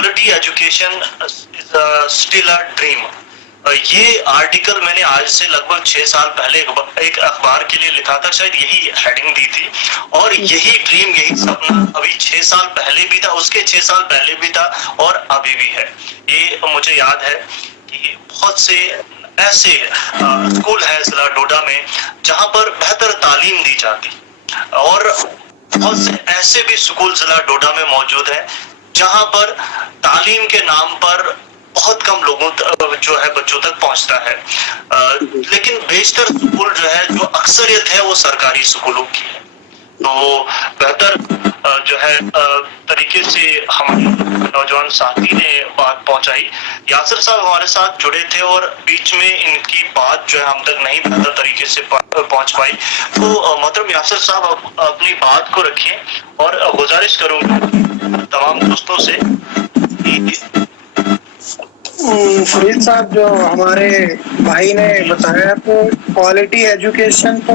quality education is still a dream. یہ article میں نے آج سے لگ بھگ 6 سال پہلے ایک اخبار کے لیے لکھا تھا، شاید یہی ہیڈنگ دی تھی، اور یہی ڈریم یہی سپنا ابھی 6 سال پہلے بھی تھا، اس کے 6 سال پہلے بھی تھا اور ابھی بھی ہے. یہ مجھے یاد ہے کہ بہت سے ایسے اسکول ہیں ضلع ڈوڈا میں جہاں پر بہتر تعلیم دی جاتی، اور بہت سے ایسے بھی اسکول ضلع ڈوڈا میں موجود ہیں جہاں پر تعلیم کے نام پر بہت کم لوگوں جو ہے بچوں تک پہنچتا ہے. لیکن بیشتر اسکول جو ہے، جو اکثریت ہے وہ سرکاری اسکولوں کی ہے. تو بہتر جو ہے طریقے سے ہمارے نوجوان ساتھی نے بات پہنچائی. یاسر صاحب ہمارے ساتھ جڑے تھے اور بیچ میں ان کی بات جو ہے ہم تک نہیں بہتر طریقے سے پہنچ پائی. تو محترم یاسر صاحب اپنی بات کو رکھیں، اور گزارش کروں گا تمام دوستوں سے فرید صاحب جو ہمارے بھائی نے بتایا، تو کوالٹی ایجوکیشن تو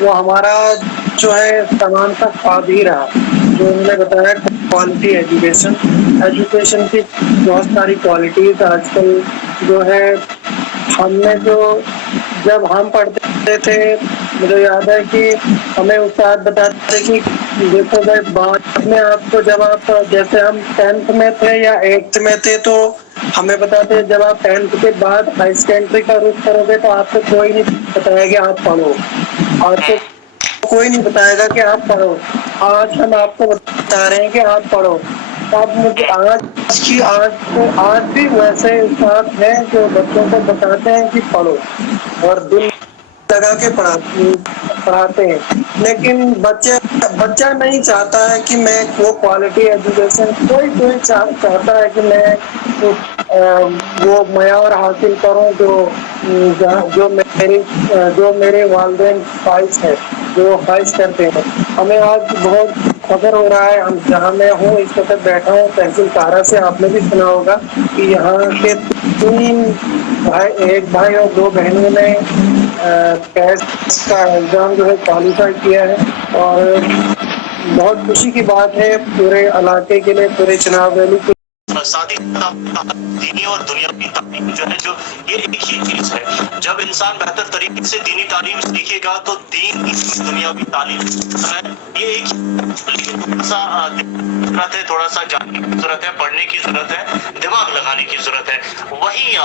وہ ہمارا جو ہے تمام تک خواب ہی رہا. جو انہوں نے بتایا کوالٹی ایجوکیشن کی بہت ساری کوالٹیز آج کل جو ہے، ہم نے جو جب ہم پڑھتے تھے مجھے یاد ہے کہ ہمیں استاد بتاتے کہ دیکھو بھائی بعد میں آپ کو، جب آپ جیسے ہم 10th میں تھے یا 8th میں تھے، تو ہمیں بتاتے جب آپ 10th کے بعد ہائی سیکنڈری کا رخ کرو گے تو آپ کو کوئی نہیں بتائے گا آپ پڑھو، آپ کو کوئی نہیں بتائے گا کہ آپ پڑھو. آج ہم آپ کو بتا رہے ہیں کہ آپ پڑھو. اب مجھے آج بھی ویسے استاد ہیں جو بچوں کو بتاتے ہیں کہ پڑھو اور دل لگا کے پڑھاتے ہیں. لیکن بچہ نہیں چاہتا ہے کہ میں وہ کوالٹی ایجوکیشن، کوئی چاہتا ہے کہ میں وہ معیار حاصل کروں جو میرے والدین خواہش ہے، جو خواہش کرتے ہیں. ہمیں آج بہت فخر ہو رہا ہے، ہم جہاں میں ہوں اس وقت بیٹھا ہوں تحصیل کارا سے، آپ نے بھی سنا ہوگا کہ یہاں کے 3 بھائی، ایک بھائی اور 2 بہنوں نے ٹیسٹ کا ایگزام جو ہے کوالیفائی کیا ہے. اور بہت خوشی کی بات ہے پورے علاقے کے لیے، پورے چناب ویلی کے ساتھ ہی دینی اور دنیاوی تعلیم جو ہے، جو یہ ایک ہی چیز ہے. جب انسان بہتر طریقے سے دینی تعلیم سیکھے گا تو دین دنیاوی تعلیم یہ ایک ضرورت ہے، تھوڑا سا جاننے کی ضرورت ہے، پڑھنے کی ضرورت ہے، دماغ لگانے کی ضرورت ہے. وہیں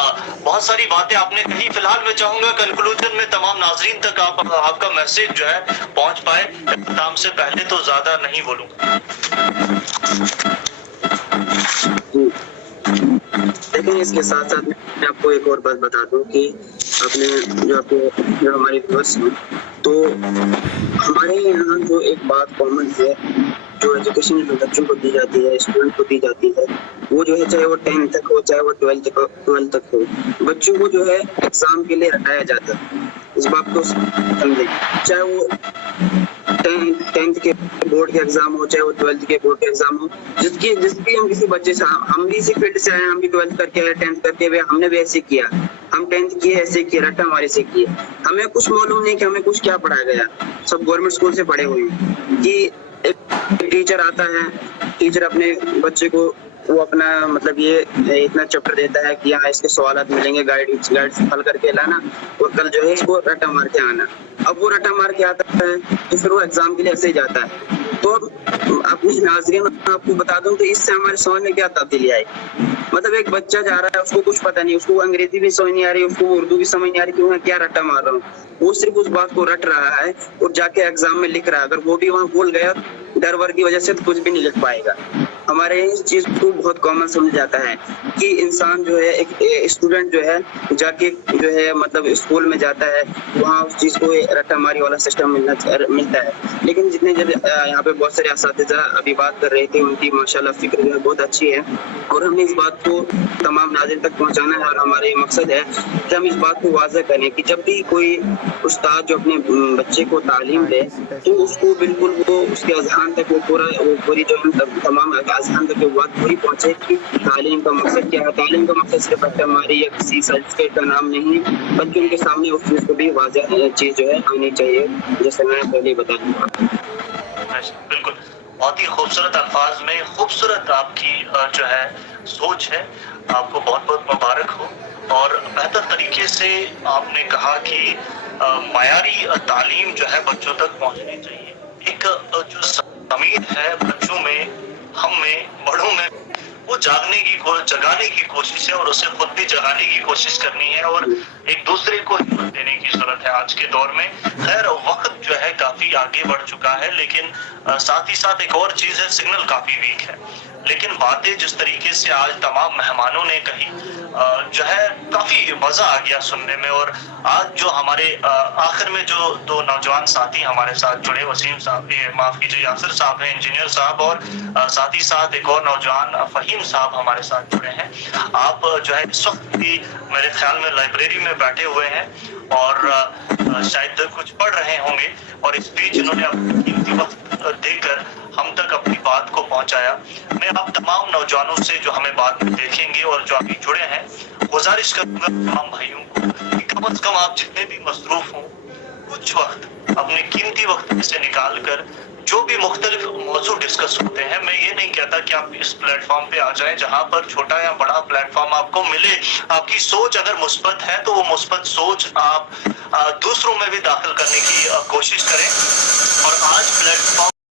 بہت ساری باتیں آپ نے کہی. فی الحال میں چاہوں گا کنکلوژن میں تمام ناظرین تک آپ کا میسج جو ہے پہنچ پائے. اختتام سے پہلے تو زیادہ نہیں بولوں گا. لیکن اس کے ساتھ ساتھ میں آپ کو ایک اور بات بتا دوں کہ اپنے جو ہماری دوست ہیں، تو ہمارے یہاں جو ایک بات کامن ہے، جو ایجوکیشن بچوں کو دی جاتی ہے، اسٹوڈنٹ کو دی جاتی ہے، وہ جو ہے چاہے وہ 10th تک ہو، چاہے وہ 12th تک ہو، بچوں کو جو ہے ایگزام کے لیے رٹایا جاتا ہے. اس بات کو سمجھیں، چاہے وہ 10th کے بورڈ کے ایگزام ہو، چاہے وہ 12th کے بورڈ کے ایگزام ہو. جس کی ہم کسی بچے سے، ہم بھی اسی فیلڈ سے آئے، ہم بھی 12th کر کے آئے، 10th کر کے، ہم نے بھی ایسے کیا. ہم 10th کیے ایسے کیے، رٹا ماری سے کیے. ہمیں کچھ معلوم نہیں کہ ہمیں کچھ کیا پڑھایا گیا. سب گورنمنٹ اسکول سے پڑھے ہوئے ہیں کہ ایک ٹیچر آتا ہے، ٹیچر اپنے بچے کو وہ اپنا مطلب یہ اتنا چیپٹر دیتا ہے کہ یہاں اس کے سوالات ملیں گے، گائیڈ سے حل کر کے لانا اور کل جو ہے اس کو رٹا مار کے آنا. اب وہ رٹا مار کے آتا ہے تو پھر وہ ایگزام کے لیے ایسے ہی جاتا ہے. تو اب اپنی ناظرین آپ کو بتا دوں تو اس سے ہمارے سمجھ میں کیا تبدیلی آئی. مطلب ایک بچہ جا رہا ہے، اس کو کچھ پتہ نہیں، اس کو انگریزی بھی سمجھ نہیں آ رہی، اس کو اردو بھی سمجھ نہیں آ رہی کہ میں کیا رٹا مار رہا ہوں. وہ صرف اس بات کو رٹ رہا ہے اور جا کے ایگزام میں لکھ رہا ہے. اگر وہ بھی وہاں بھول گیا ڈر ور کی وجہ سے تو کچھ بھی نہیں لکھ پائے گا. ہمارے یہاں اس چیز کو بہت کامن سمجھ جاتا ہے کہ انسان جو ہے، ایک اسٹوڈنٹ جو ہے جا کے جو ہے مطلب اسکول میں جاتا ہے، وہاں اس چیز کو رٹا ماری والا سسٹم ملتا ہے. لیکن جتنے جب یہاں پہ بہت سارے اساتذہ ابھی بات کر رہے تھے، ان کی ماشاءاللہ فکر جو ہے بہت اچھی ہے، اور ہم نے اس بات کو تمام ناظرین تک پہنچانا ہے. اور ہمارا یہ مقصد ہے کہ ہم اس بات کو واضح کریں کہ جب بھی کوئی استاد جو اپنے بچے کو تعلیم دے تو اس کو بالکل وہ اس کے اذہان تک وہ پوری جو تمام اذہان تک وہ بات پوری پہنچے کہ تعلیم کا مقصد کیا ہے. تعلیم کا مقصد صرف رٹا ماری یا کسی سرٹیفکیٹ کا نام نہیں، بلکہ ان کے سامنے اس چیز کو بھی واضح چیز جو ہے آنی چاہیے، جیسے میں پہلے بتا دوں. بالکل. بہت ہی خوبصورت الفاظ میں خوبصورت آپ کی جو ہے سوچ ہے. آپ کو بہت بہت مبارک ہو. اور بہتر طریقے سے آپ نے کہا کہ معیاری تعلیم جو ہے بچوں تک پہنچنی چاہیے. ایک جو ضمیر ہے بچوں میں، ہم میں، بڑوں میں، وہ جگانے کی کوشش ہے، اور اسے خود بھی جگانے کی کوشش کرنی ہے، اور ایک دوسرے کو ہمت دینے کی ضرورت ہے آج کے دور میں. خیر وقت جو ہے کافی آگے بڑھ چکا ہے، لیکن ساتھ ہی ساتھ ایک اور چیز ہے، سگنل کافی ویک ہے. لیکن باتیں جس طریقے سے آج تمام مہمانوں نے کہی جو ہے کافی مزہ آ گیا سننے میں. اور آج جو ہمارے آخر میں جو دو نوجوان ساتھی ہمارے ساتھ جڑے، وسیم صاحب، معاف کیجیے یاسر صاحب ہیں، انجینئر صاحب، اور ساتھ ہی ساتھ ایک اور نوجوان فہیم صاحب ہمارے ساتھ جڑے ہیں. آپ جو ہے اس وقت بھی میرے خیال میں لائبریری میں بیٹھے ہوئے ہیں اور شاید کچھ پڑھ رہے ہوں گے، اور اس بیچ انہوں نے اپنا قیمتی وقت دے کر ہم تک اپنی بات کو پہنچایا. میں آپ تمام نوجوانوں سے جو ہمیں بعد میں دیکھیں گے اور جو ابھی جڑے ہیں، گزارش کروں گا تمام بھائیوں کو کہ کم از کم آپ جتنے بھی مصروف ہوں، کچھ وقت اپنے قیمتی وقت سے نکال کر جو بھی مختلف موضوع ڈسکس ہوتے ہیں، میں یہ نہیں کہتا کہ آپ اس پلیٹ فارم پہ آ جائیں جہاں پر چھوٹا یا بڑا پلیٹ فارم آپ کو ملے. آپ کی سوچ اگر مثبت ہے تو وہ مثبت سوچ آپ دوسروں میں بھی داخل کرنے کی کوشش کریں. اور آج پلیٹ فارم